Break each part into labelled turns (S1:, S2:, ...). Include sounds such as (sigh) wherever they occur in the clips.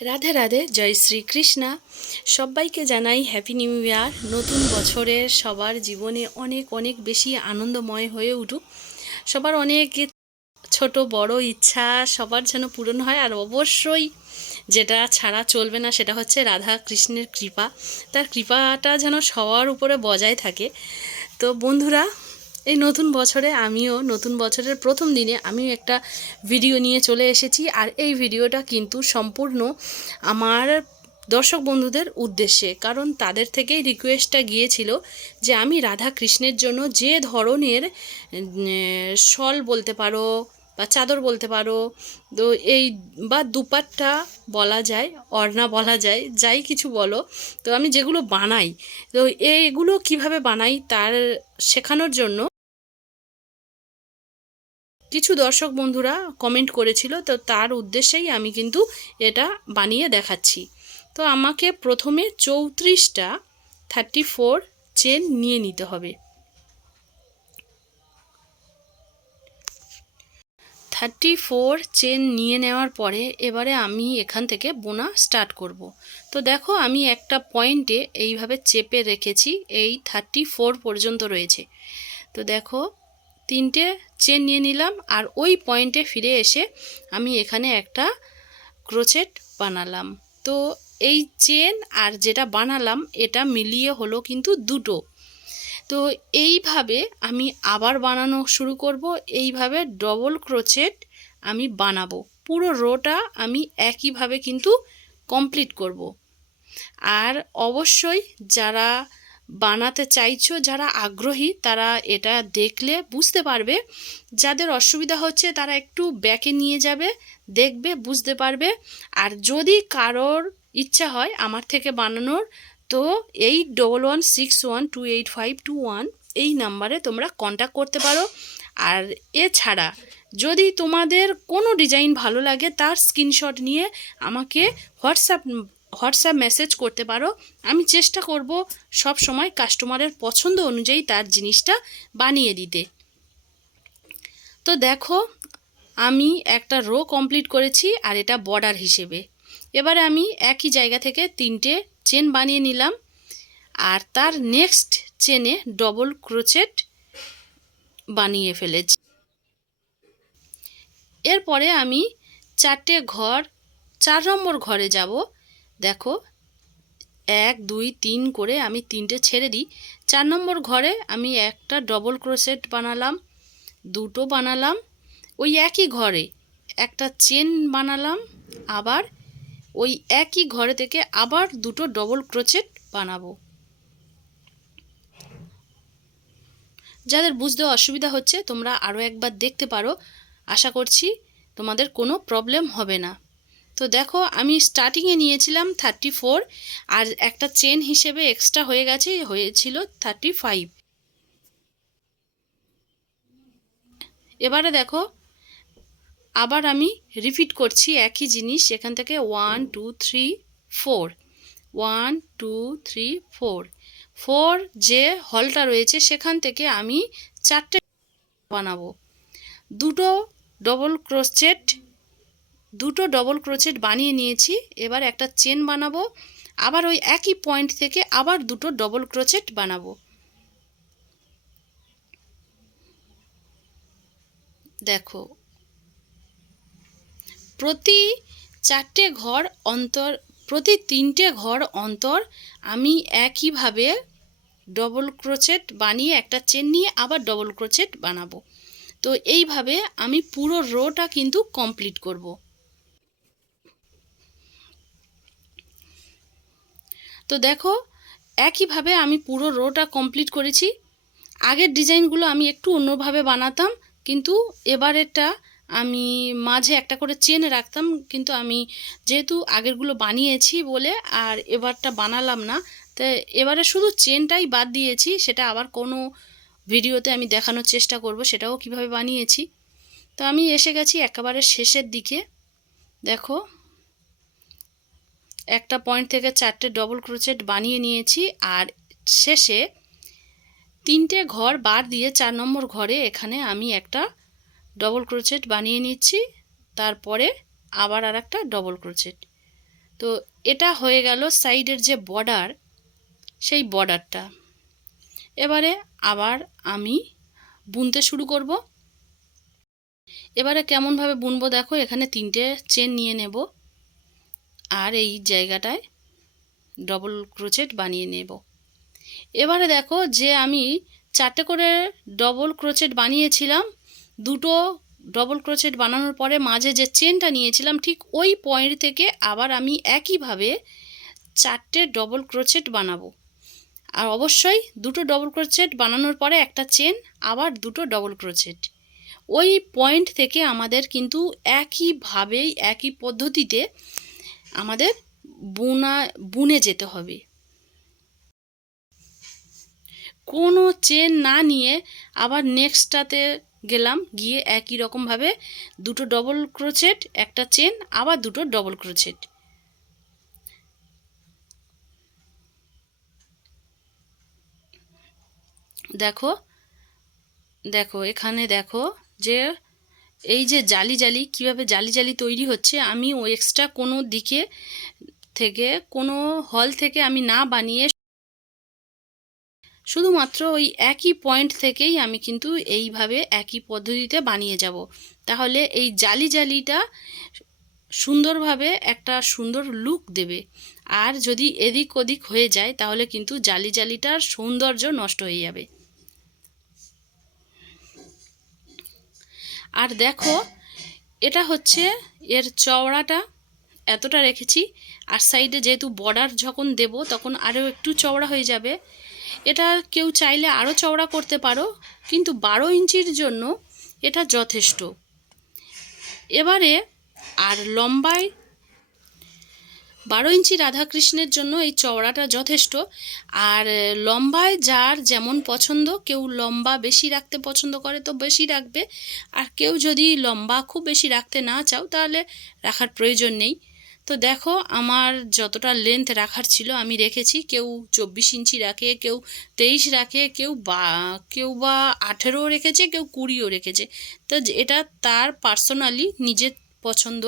S1: রাধে রাধে, জয় শ্রীকৃষ্ণা। সবাইকে জানাই happy new year নতুন বছরের সবার জীবনে অনেক অনেক বেশি আনন্দময় হয়ে উঠুক। সবার অনেক ছোট, বড় ইচ্ছা সবার যেন পূরণ হয়। আর অবশ্যই যেটা ছাড়া চলবে না, সেটা হচ্ছে রাধা কৃষ্ণের কৃপা। তার কৃপাটা যেন সবার উপরে বজায় থাকে। তো বন্ধুরা এই নতুন বছরে আমিও, নতুন বছরের প্রথম দিনে আমিও একটা ভিডিও নিয়ে চলে এসেছি। আর এই ভিডিওটা কিন্তু সম্পূর্ণ আমার দর্শক বন্ধুদের উদ্দেশ্যে। কারণ তাদের থেকেই রিকোয়েস্টটা গিয়েছিল যে আমি রাধা কৃষ্ণের জন্য যে ধরনের শল বলতে পারো বা চাদর বলতে পারো, তো এই বা দুপাট্টা বলা যায় অর্ণা বলা যায়, যাই কিছু বলো, তো আমি যেগুলো বানাই, তো এইগুলো কীভাবে বানাই তার শেখানোর জন্য কিছু দর্শক বন্ধুরা কমেন্ট করেছিল, তো তার উদ্দেশ্যেই আমি কিন্তু এটা বানিয়ে দেখাচ্ছি। তো আমাকে প্রথমে চৌত্রিশটা থার্টি ফোর চেন নিয়ে নিতে হবে। থার্টি ফোর চেন নিয়ে নেওয়ার পরে এবারে আমি এখান থেকে বোনা স্টার্ট করব। তো দেখো আমি একটা পয়েন্টে এইভাবে চেপে রেখেছি, এই থার্টি ফোর পর্যন্ত রয়েছে। তো দেখো তিনটে চেন নিয়ে নিলাম আর ওই পয়েন্টে ফিরে এসে আমি এখানে একটা ক্রোচেট বানালাম। তো এই চেন আর যেটা বানালাম, এটা মিলিয়ে হলো কিন্তু দুটো। তো এইভাবে আমি আবার বানানো শুরু করব, এইভাবে ডবল ক্রোচেট আমি বানাবো। পুরো রোটা আমি একইভাবে কিন্তু কমপ্লিট করব। আর অবশ্যই যারা বানাতে চাইছো, যারা আগ্রহী, তারা এটা দেখলে বুঝতে পারবে। যাদের অসুবিধা হচ্ছে, তারা একটু ব্যাকে নিয়ে যাবে, দেখবে, বুঝতে পারবে। আর যদি কারোর ইচ্ছা হয় আমার থেকে বানানোর, তো eight double one six one two eight five two one এই নাম্বারে তোমরা কন্ট্যাক্ট করতে পারো। আর এছাড়া যদি তোমাদের কোনো ডিজাইন ভালো লাগে, তার স্ক্রিনশট নিয়ে আমাকে হোয়াটসঅ্যাপ হোয়াটসঅ্যাপ মেসেজ করতে পারো। আমি চেষ্টা করব সব সময় কাস্টমারের পছন্দ অনুযায়ী তার জিনিসটা বানিয়ে দিতে। তো দেখো, আমি একটা রো কমপ্লিট করেছি আর এটা বর্ডার হিসেবে। এবারে আমি একই জায়গা থেকে তিনটে চেন বানিয়ে নিলাম আর তার নেক্সট চেনে ডবল ক্রোচেট বানিয়ে ফেলেছি। এরপরে আমি চারটে ঘর, চার নম্বর ঘরে যাব। দেখো, এক, দুই, তিন করে আমি তিনটে ছেড়ে দিই। চার নম্বর ঘরে আমি একটা ডবল ক্রোসেট বানালাম, দুটো বানালাম, ওই একই ঘরে একটা চেন বানালাম, আবার ওই একই ঘরে থেকে আবার দুটো ডবল ক্রোচেট বানাবো। যাদের বুঝতে অসুবিধা হচ্ছে তোমরা আরও একবার দেখতে পারো। আশা করছি তোমাদের কোনো প্রবলেম হবে না। তো দেখো, আমি স্টার্টিংয়ে নিয়েছিলাম থার্টি ফোর আর একটা চেন হিসেবে এক্সট্রা হয়ে গেছে, হয়েছিল থার্টি ফাইভ এবারে দেখো, আবার আমি রিপিট করছি একই জিনিস, এখান থেকে one two three four one two three four four যে হলটা রয়েছে, সেখান থেকে আমি চারটে বানাবো। দুটো ডবল ক্রোচেট দুটো ডবল ক্রোচেট বানিয়ে নিয়েছি, এবার একটা চেন বানাবো, আবার ওই একই পয়েন্ট থেকে আবার দুটো ডবল ক্রোচেট বানাবো। দেখো, প্রতি চারটে ঘর অন্তর, প্রতি তিনটে ঘর অন্তর আমি একইভাবে ডবল ক্রোচেট বানিয়ে একটা চেন নিয়ে আবার ডবল ক্রোচেট বানাবো। তো এইভাবে আমি পুরো রোটা কিন্তু কমপ্লিট করব। তো দেখো, একইভাবে আমি পুরো রোটা কমপ্লিট করেছি। আগের ডিজাইনগুলো আমি একটু অন্যভাবে বানাতাম, কিন্তু এবারেরটা আমি মাঝে একটা করে চেন রাখতাম, কিন্তু আমি যেহেতু আগেরগুলো বানিয়েছি বলে আর এবারটা বানালাম না, তো এবারে শুধু চেনটাই বাদ দিয়েছি, সেটা আবার কোনো ভিডিওতে আমি দেখানোর চেষ্টা করব, সেটাও কীভাবে বানিয়েছি। তো আমি এসে গেছি একেবারে শেষের দিকে। দেখো একটা পয়েন্ট থেকে চারটে ডবল ক্রোচেট বানিয়ে নিয়েছি আর শেষে তিনটে ঘর বার দিয়ে চার নম্বর ঘরে এখানে আমি একটা ডবল ক্রোচেট বানিয়ে নিচ্ছি, তারপরে আবার আর একটা ডবল ক্রোচেট তো এটা হয়ে গেল সাইডের যে বর্ডার সেই বর্ডারটা এবারে আবার আমি বুনতে শুরু করব। এবারে কেমনভাবে বুনবো দেখো, এখানে তিনটে চেন নিয়ে নেব। আর এই জায়গাটায় ডবল ক্রোচেট বানিয়ে নেব। এবারে দেখো যে আমি চারটে করে ডবল ক্রোচেট বানিয়েছিলাম, দুটো ডবল ক্রোচেট বানানোর পরে মাঝে যে চেনটা নিয়েছিলাম, ঠিক ওই পয়েন্ট থেকে আবার আমি একইভাবে চারটে ডবল ক্রোচেট বানাবো। আর অবশ্যই দুটো ডবল ক্রোচেট বানানোর পরে একটা চেন আবার দুটো ডবল ক্রোচেট ওই পয়েন্ট থেকে আমাদের কিন্তু একইভাবেই, একই পদ্ধতিতে আমাদের বুনা, বুনে যেতে হবে। কোনো চেন না নিয়ে আবার নেক্সটটাতে গেলাম, গিয়ে একই রকমভাবে দুটো ডবল ক্রোচেট একটা চেন, আবার দুটো ডবল ক্রোচেট দেখো দেখো, এখানে দেখো যে এই যে জালি জালি, কীভাবে জালি জালি তৈরি হচ্ছে, আমি ও এক্সট্রা কোনো দিকে থেকে, কোনো হল থেকে আমি না বানিয়ে শুধুমাত্র ওই একই পয়েন্ট থেকেই আমি কিন্তু এইভাবে একই পদ্ধতিতে বানিয়ে যাব। তাহলে এই জালি জালিটা সুন্দরভাবে একটা সুন্দর লুক দেবে। আর যদি এদিক ওদিক হয়ে যায়, তাহলে কিন্তু জালি জালিটার সৌন্দর্য নষ্ট হয়ে যাবে। আর দেখো, এটা হচ্ছে এর চওড়াটা, এতটা রেখেছি। আর সাইডে যেহেতু বর্ডার যখন দেব, তখন আরও একটু চওড়া হয়ে যাবে। এটা কেউ চাইলে আরও চওড়া করতে পারো, কিন্তু বারো ইঞ্চির জন্য এটা যথেষ্ট। এবারে আর লম্বায় বারো ইঞ্চি রাধাকৃষ্ণের জন্য এই চওড়াটা যথেষ্ট। আর লম্বায় যার যেমন পছন্দ, কেউ লম্বা বেশি রাখতে পছন্দ করে তো বেশি রাখবে। আর কেউ যদি লম্বা খুব বেশি রাখতে না চাও, তাহলে রাখার প্রয়োজন নেই। তো দেখো, আমার যতটা লেন্থ রাখার ছিল, আমি রেখেছি। কেউ চব্বিশ ইঞ্চি রাখে, কেউ তেইশ রাখে, কেউ বা কেউ বা আঠেরোও রেখেছে, কেউ কুড়িও রেখেছে। তো এটা তার পার্সোনালি নিজের পছন্দ।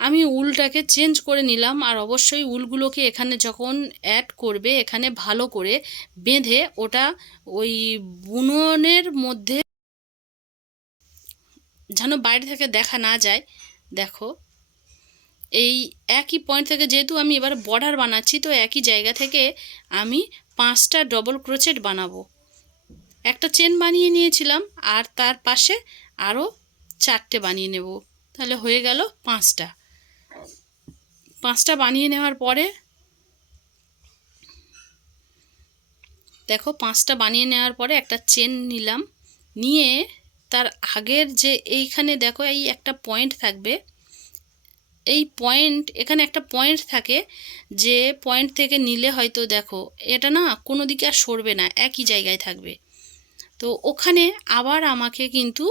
S1: আমি উলটাকে চেঞ্জ করে নিলাম আর অবশ্যই উলগুলোকে এখানে যখন অ্যাড করবে, এখানে ভালো করে বেঁধে ওটা ওই বুননের মধ্যে যেন বাইরে থেকে দেখা না যায়। দেখো, এই একই পয়েন্ট থেকে যেহেতু আমি এবার বর্ডার বানাচ্ছি, তো একই জায়গা থেকে আমি পাঁচটা ডবল ক্রোচেট বানাবো। একটা চেন বানিয়ে নিয়েছিলাম আর তার পাশে আরও চারটে বানিয়ে নেব। তাহলে হয়ে গেল পাঁচটা। পাঁচটা বানিয়ে নেওয়ার পরে, দেখো পাঁচটা বানিয়ে নেওয়ার পরে একটা চেন নিলাম। নিয়ে তার আগের যে এইখানে দেখো এই একটা পয়েন্ট থাকবে। এই পয়েন্ট, এখানে একটা পয়েন্ট থাকে যে পয়েন্ট থেকে নিলে হয়তো দেখো এটা না কোনো দিকে আর সরবে না, একই জায়গায় থাকবে। তো ওখানে আবার আমাকে কিন্তু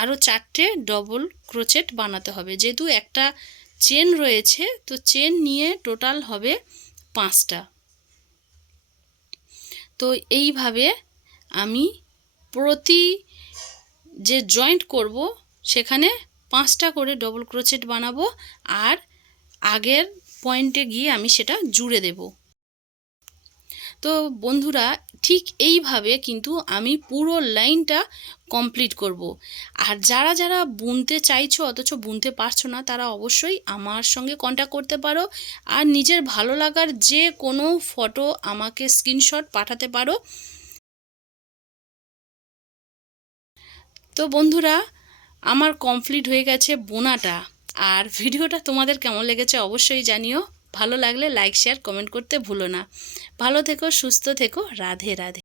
S1: আরও চারটে ডবল ক্রোচেট বানাতে হবে। যেহেতু একটা চেন রয়েছে, তো চেন নিয়ে টোটাল হবে পাঁচটা। তো এইভাবে আমি প্রতি যে জয়েন্ট করব, সেখানে পাঁচটা করে ডবল ক্রোচেট বানাবো, আর আগের পয়েন্টে গিয়ে আমি সেটা জুড়ে দেব। তো বন্ধুরা, ঠিক এইভাবে কিন্তু আমি পুরো লাইনটা কমপ্লিট করব। আর যারা যারা বুনতে চাইছো, অথচ বুনতে পারছ না, তারা অবশ্যই আমার সঙ্গে কন্ট্যাক্ট করতে পারো। আর নিজের ভালো লাগার যে কোনো ফটো আমাকে স্ক্রিনশট পাঠাতে পারো। তো বন্ধুরা, আমার কমপ্লিট হয়ে গেছে বোনাটা। আর (laughs) ভিডিওটা তোমাদের কেমন লেগেছে অবশ্যই জানিও। ভালো লাগলে লাইক শেয়ার কমেন্ট করতে ভুলো না। ভালো থেকো সুস্থ থেকো রাধে রাধে।